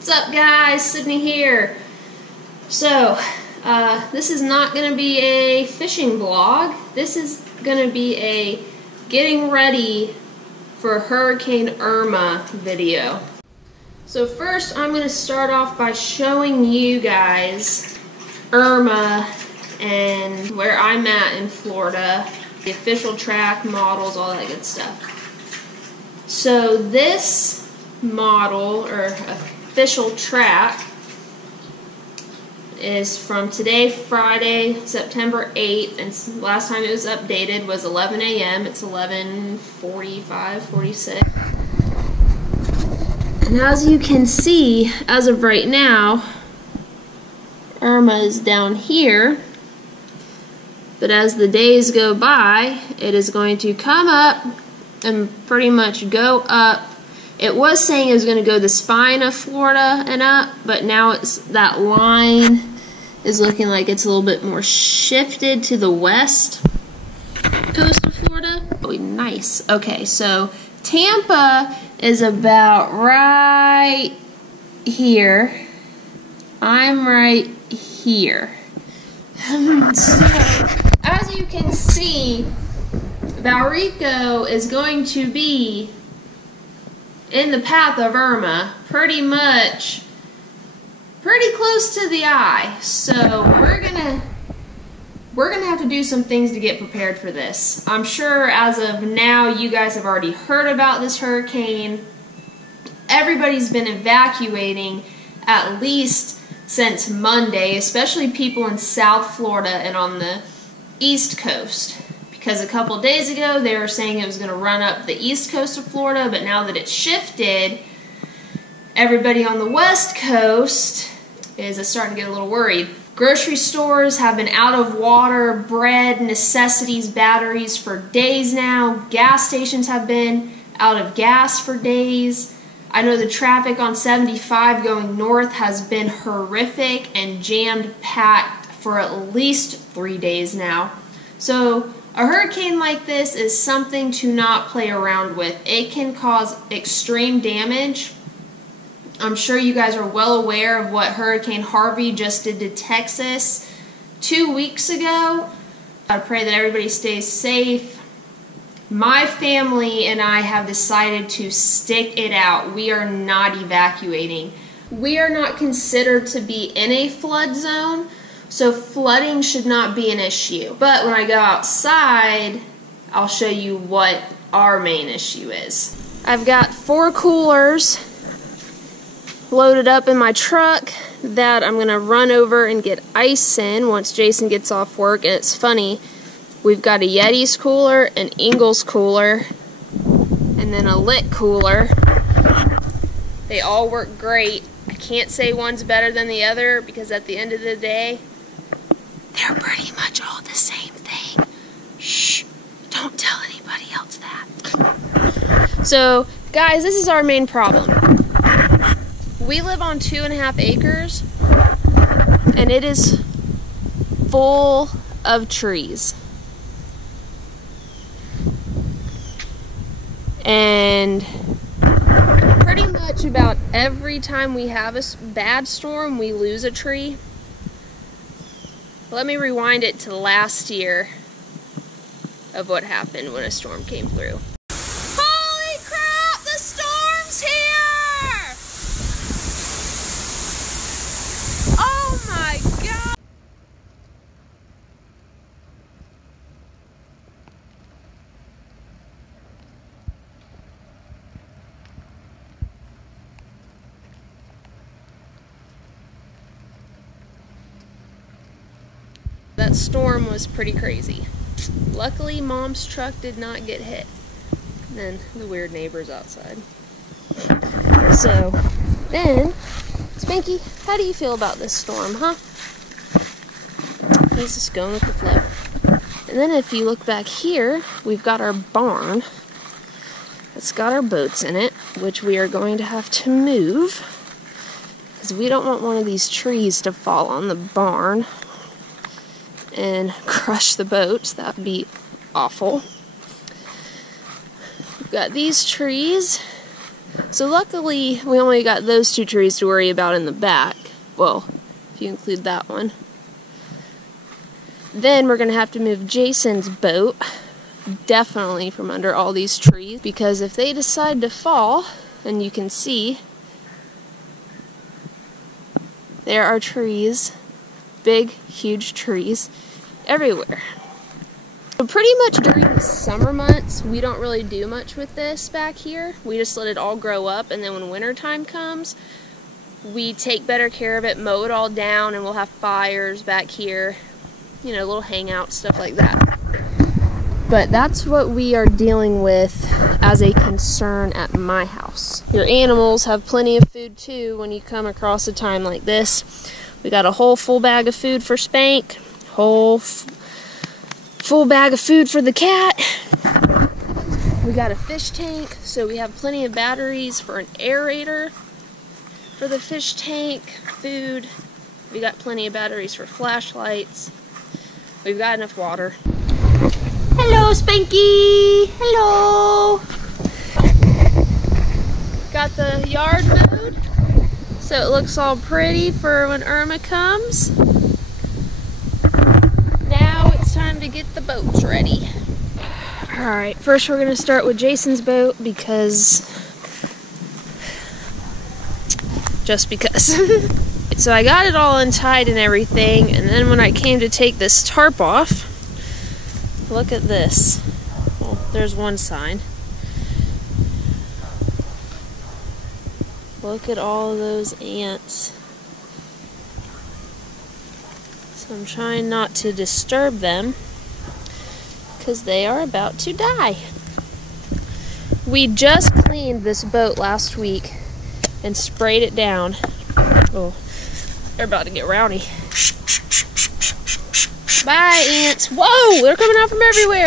What's up, guys? Sydney here. So, this is not going to be a fishing vlog. This is going to be a getting ready for Hurricane Irma video. So first, I'm going to start off by showing you guys Irma and where I'm at in Florida, the official track, models, all that good stuff. So this model, or official track, is from today, Friday, September 8th, and last time it was updated was 11 a.m. It's 11:45, 46. And as you can see, as of right now, Irma is down here, but as the days go by, it is going to come up and pretty much go up. It was saying it was going to go the spine of Florida and up, but now it's that line is looking like it's a little bit more shifted to the west coast of Florida. Oh, nice. Okay, so Tampa is about right here. I'm right here. So, as you can see, Valrico is going to be in the path of Irma, pretty close to the eye. So we're gonna have to do some things to get prepared for this. I'm sure as of now you guys have already heard about this hurricane. Everybody's been evacuating at least since Monday, especially people in South Florida and on the East Coast. Because a couple days ago they were saying it was going to run up the east coast of Florida, but now that it's shifted, everybody on the west coast is starting to get a little worried. Grocery stores have been out of water, bread, necessities, batteries for days now. Gas stations have been out of gas for days. I know the traffic on 75 going north has been horrific and jammed-packed for at least 3 days now. So a hurricane like this is something to not play around with. It can cause extreme damage. I'm sure you guys are well aware of what Hurricane Harvey just did to Texas 2 weeks ago. I pray that everybody stays safe. My family and I have decided to stick it out. We are not evacuating. We are not considered to be in a flood zone, so flooding should not be an issue. But when I go outside, I'll show you what our main issue is. I've got 4 coolers loaded up in my truck that I'm going to run over and get ice in once Jason gets off work. And it's funny, we've got a Yeti's cooler, an Ingles cooler, and then a Lit cooler. They all work great. I can't say one's better than the other because at the end of the day, they're pretty much all the same thing. Shh, don't tell anybody else that. So, guys, this is our main problem. We live on 2.5 acres, and it is full of trees. And pretty much about every time we have a bad storm, we lose a tree. Let me rewind it to last year of what happened when a storm came through. Holy crap, the storm's here! Oh my God! That storm was pretty crazy. Luckily, Mom's truck did not get hit. And then the weird neighbors outside. So, then, Spanky, how do you feel about this storm, huh? He's just going with the flow. And then if you look back here, we've got our barn. It's got our boats in it, which we are going to have to move, because we don't want one of these trees to fall on the barn and crush the boats. That would be awful. We've got these trees So luckily, we only got those 2 trees to worry about in the back. Well, if you include that one. Then we're going to have to move Jason's boat, definitely from under all these trees, because if they decide to fall, and you can see, there are trees, big, huge trees, everywhere. So pretty much during the summer months, we don't really do much with this back here. We just let it all grow up, and then when winter time comes, we take better care of it, mow it all down, and we'll have fires back here. You know, little hangout, stuff like that. But that's what we are dealing with as a concern at my house. Your animals have plenty of food too when you come across a time like this. We got a whole full bag of food for Spank, whole full bag of food for the cat. We got a fish tank, so we have plenty of batteries for an aerator for the fish tank, food. We got plenty of batteries for flashlights. We've got enough water. Hello, Spanky! Hello! Got the yard mowed, so it looks all pretty for when Irma comes. Now it's time to get the boats ready. Alright, first we're going to start with Jason's boat because... just because. So I got it all untied and everything, and then when I came to take this tarp off, look at this. Well, there's one sign. Look at all of those ants. So I'm trying not to disturb them because they are about to die. We just cleaned this boat last week and sprayed it down. Oh, they're about to get rowdy. Bye, ants. Whoa, they're coming out from everywhere.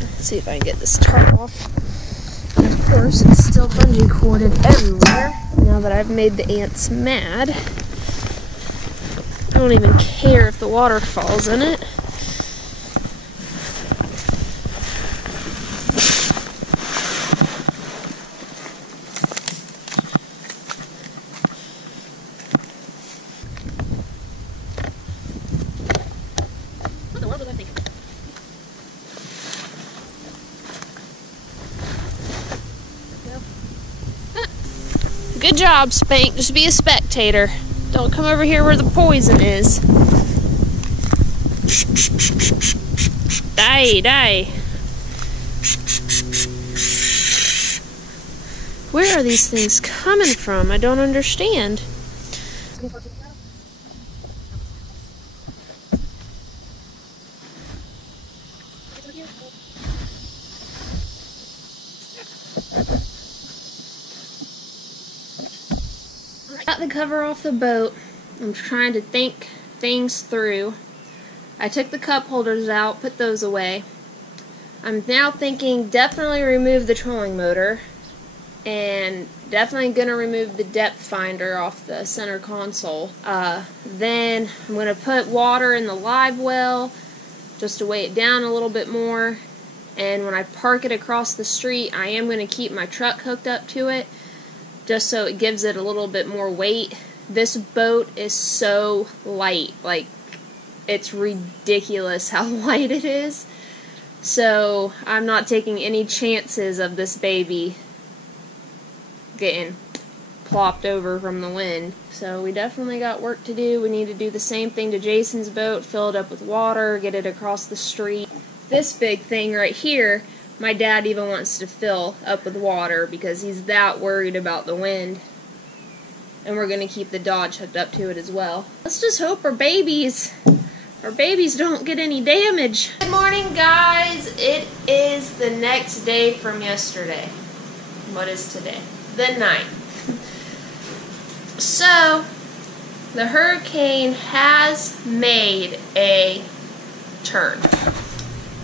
Let's see if I can get this tarp off. And of course, it's still bungee corded everywhere. Now that I've made the ants mad, I don't even care if the water falls in it. Good job, Spank. Just be a spectator. Don't come over here where the poison is. Die, die. Where are these things coming from? I don't understand. Got the cover off the boat. I'm trying to think things through. I took the cup holders out, put those away. I'm now thinking definitely remove the trolling motor and definitely going to remove the depth finder off the center console. Then I'm going to put water in the live well just to weigh it down a little bit more. And when I park it across the street, I am going to keep my truck hooked up to it, just so it gives it a little bit more weight. This boat is so light, like, it's ridiculous how light it is. So I'm not taking any chances of this baby getting plopped over from the wind. So we definitely got work to do. We need to do the same thing to Jason's boat, fill it up with water, get it across the street. This big thing right here, my dad even wants to fill up with water because he's that worried about the wind. And we're going to keep the Dodge hooked up to it as well. Let's just hope our babies don't get any damage. Good morning, guys. It is the next day from yesterday. What is today? The 9th. So, the hurricane has made a turn.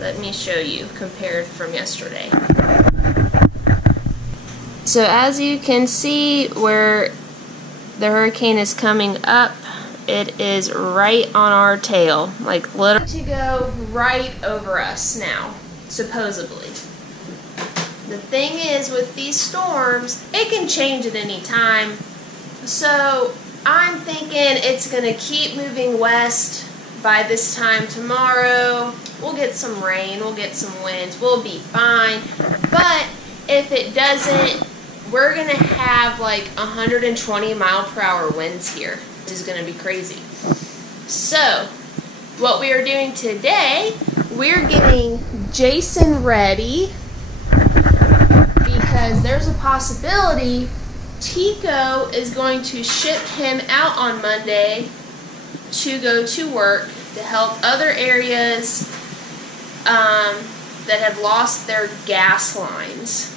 Let me show you compared from yesterday. So as you can see where the hurricane is coming up It is right on our tail, like literally to go right over us now, supposedly. The thing is, with these storms, it can change at any time. So I'm thinking it's gonna keep moving west. By this time tomorrow, we'll get some rain, we'll get some winds, we'll be fine. But if it doesn't, we're gonna have like 120 mile per hour winds here, which is gonna be crazy. So what we are doing today, we're getting Jason ready because there's a possibility Tico is going to ship him out on Monday to go to work to help other areas that have lost their gas lines.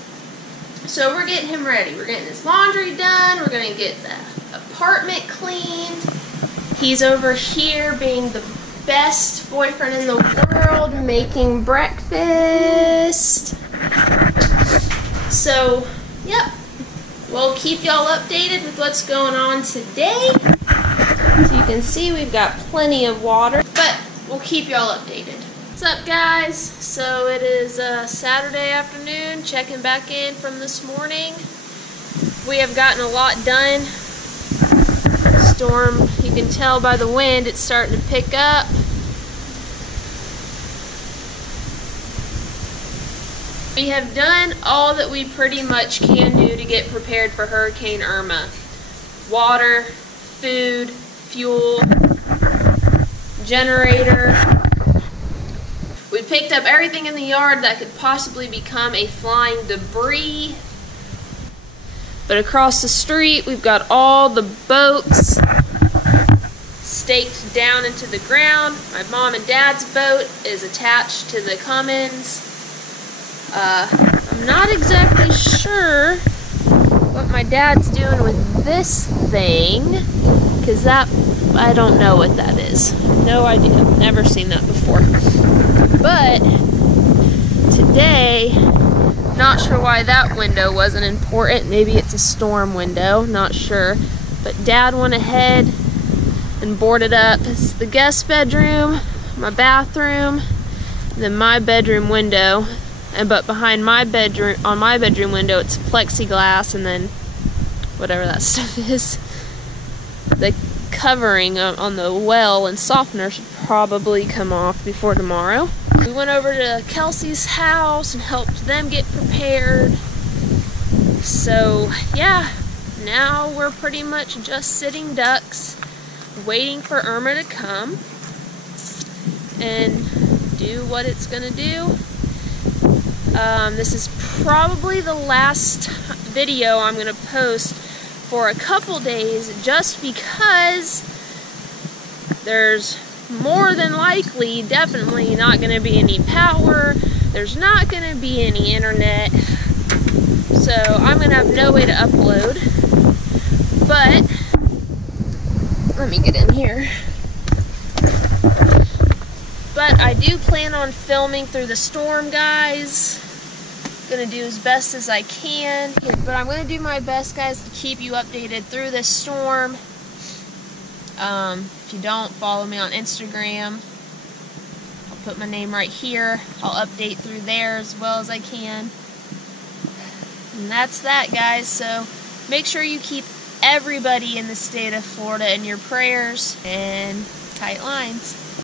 So we're getting him ready. We're getting his laundry done. We're going to get the apartment cleaned. He's over here being the best boyfriend in the world, making breakfast. So, yep. We'll keep y'all updated with what's going on today. So you can see we've got plenty of water, but we'll keep y'all updated. What's up, guys? So it is Saturday afternoon, checking back in from this morning. We have gotten a lot done. Storm, you can tell by the wind, it's starting to pick up. We have done all that we pretty much can do to get prepared for Hurricane Irma. Water, food, fuel, generator. We picked up everything in the yard that could possibly become a flying debris. But across the street, we've got all the boats staked down into the ground. My mom and dad's boat is attached to the Cummins. I'm not exactly sure what my dad's doing with this thing, because I don't know what that is. No idea. Never seen that before. But today, not sure why that window wasn't important. Maybe it's a storm window, not sure. But Dad went ahead and boarded up. It's the guest bedroom, my bathroom, and then my bedroom window. But behind my bedroom, on my bedroom window, it's plexiglass, and then whatever that stuff is. The covering on the well and softener should probably come off before tomorrow. We went over to Kelsey's house and helped them get prepared. So yeah, now we're pretty much just sitting ducks, waiting for Irma to come and do what it's gonna do. This is probably the last video I'm gonna post for a couple days, just because there's more than likely definitely not going to be any power. There's not going to be any internet, so I'm going to have no way to upload. But let me get in here. But I do plan on filming through the storm, guys. Gonna do as best as I can, but I'm gonna do my best, guys, to keep you updated through this storm. If you don't follow me on Instagram, I'll put my name right here. I'll update through there as well as I can. And that's that, guys. So make sure you keep everybody in the state of Florida in your prayers, and tight lines.